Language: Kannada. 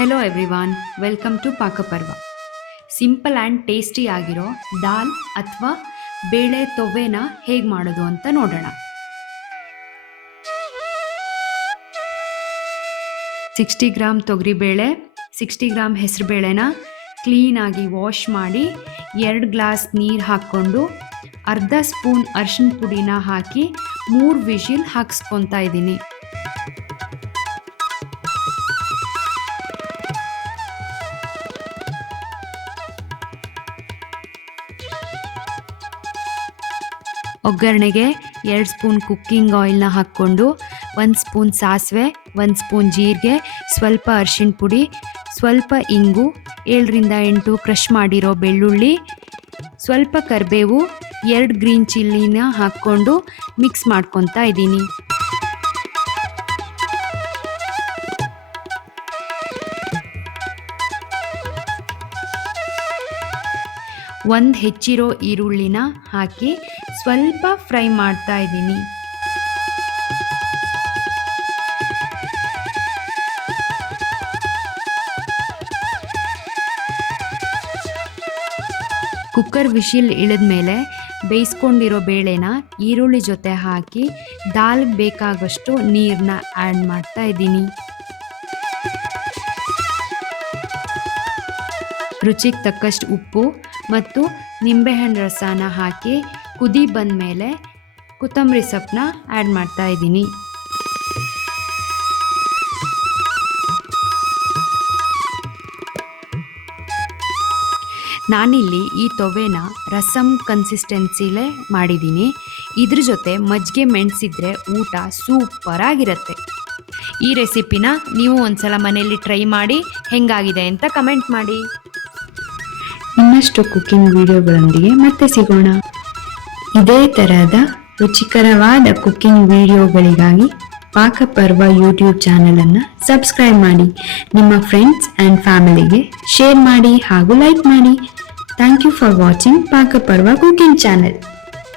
Hello everyone, welcome to Pakaparva. Simple and tasty ಆಗಿರೋ ದಾಲ್ ಅಥವಾ ಬೇಳೆ ತೊವ್ವೆನ ಹೇಗೆ ಮಾಡೋದು ಅಂತ ನೋಡೋಣ. 60 ಗ್ರಾಮ್ ತೊಗರಿಬೇಳೆ, 60 ಗ್ರಾಮ್ ಹೆಸರುಬೇಳೆನ ಕ್ಲೀನಾಗಿ ವಾಶ್ ಮಾಡಿ 2 ಗ್ಲಾಸ್ ನೀರು ಹಾಕ್ಕೊಂಡು ಅರ್ಧ ಸ್ಪೂನ್ ಅರಿಶಿನ ಪುಡಿನ ಹಾಕಿ 3 ವಿಷಿಲ್ ಹಾಕಿಸ್ಕೊತಾ ಇದ್ದೀನಿ. ಒಗ್ಗರಣೆಗೆ 2 ಸ್ಪೂನ್ ಕುಕ್ಕಿಂಗ್ ಆಯಿಲ್ನ ಹಾಕ್ಕೊಂಡು 1 ಸ್ಪೂನ್ ಸಾಸಿವೆ, 1 ಸ್ಪೂನ್ ಜೀರಿಗೆ, ಸ್ವಲ್ಪ ಅರಿಶಿನ ಪುಡಿ, ಸ್ವಲ್ಪ ಇಂಗು, 7ರಿಂದ 8 ಕ್ರಷ್ ಮಾಡಿರೋ ಬೆಳ್ಳುಳ್ಳಿ, ಸ್ವಲ್ಪ ಕರಿಬೇವು, 2 ಗ್ರೀನ್ ಚಿಲ್ಲಿನ ಹಾಕ್ಕೊಂಡು ಮಿಕ್ಸ್ ಮಾಡ್ಕೊತಾ ಇದ್ದೀನಿ. ಒಂದು ಹೆಚ್ಚಿರೋ ಈರುಳ್ಳಿನ ಹಾಕಿ ಸ್ವಲ್ಪ ಫ್ರೈ ಮಾಡ್ತಾ ಇದ್ದೀನಿ. ಕುಕ್ಕರ್ ವಿಶಿಲ್ ಇಳಿದ್ಮೇಲೆ ಬೇಯಿಸ್ಕೊಂಡಿರೋ ಬೇಳೆನ ಈರುಳ್ಳಿ ಜೊತೆ ಹಾಕಿ ದಾಲ್ಗೆ ಬೇಕಾಗಷ್ಟು ನೀರನ್ನ ಆ್ಯಡ್ ಮಾಡ್ತಾ ಇದ್ದೀನಿ. ರುಚಿಗೆ ತಕ್ಕಷ್ಟು ಉಪ್ಪು ಮತ್ತು ನಿಂಬೆಹಣ್ಣು ರಸನ ಹಾಕಿ ಕುದಿ ಬಂದ ಮೇಲೆ ಕೊತ್ತಂಬರಿ ಸೊಪ್ಪನ್ನ ಆ್ಯಡ್ ಮಾಡ್ತಾ ಇದ್ದೀನಿ. ನಾನಿಲ್ಲಿ ಈ ತೊವ್ವೆನ ರಸಮ್ ಕನ್ಸಿಸ್ಟೆನ್ಸಿಲೇ ಮಾಡಿದ್ದೀನಿ. ಇದ್ರ ಜೊತೆ ಮಜ್ಜಿಗೆ ಮೆಣಸಿದ್ರೆ ಊಟ ಸೂಪರ್ ಆಗಿರುತ್ತೆ. ಈ ರೆಸಿಪಿನ ನೀವು ಒಂದ್ಸಲ ಮನೆಯಲ್ಲಿ ಟ್ರೈ ಮಾಡಿ ಹೆಂಗಾಗಿದೆ ಅಂತ ಕಮೆಂಟ್ ಮಾಡಿ. ಇನ್ನಷ್ಟು ಕುಕ್ಕಿಂಗ್ ವಿಡಿಯೋಗಳೊಂದಿಗೆ ಮತ್ತೆ ಸಿಗೋಣ. ಇದೇ ತರಹದ ರುಚಿಕರವಾದ ಕುಕ್ಕಿಂಗ್ ವಿಡಿಯೋಗಳಿಗಾಗಿ ಪಾಕಪರ್ವ ಯೂಟ್ಯೂಬ್ ಚಾನಲನ್ನು ಸಬ್ಸ್ಕ್ರೈಬ್ ಮಾಡಿ. ನಿಮ್ಮ ಫ್ರೆಂಡ್ಸ್ ಆ್ಯಂಡ್ ಫ್ಯಾಮಿಲಿಗೆ ಶೇರ್ ಮಾಡಿ ಹಾಗೂ ಲೈಕ್ ಮಾಡಿ. Thank you for watching Pakaparva cooking channel.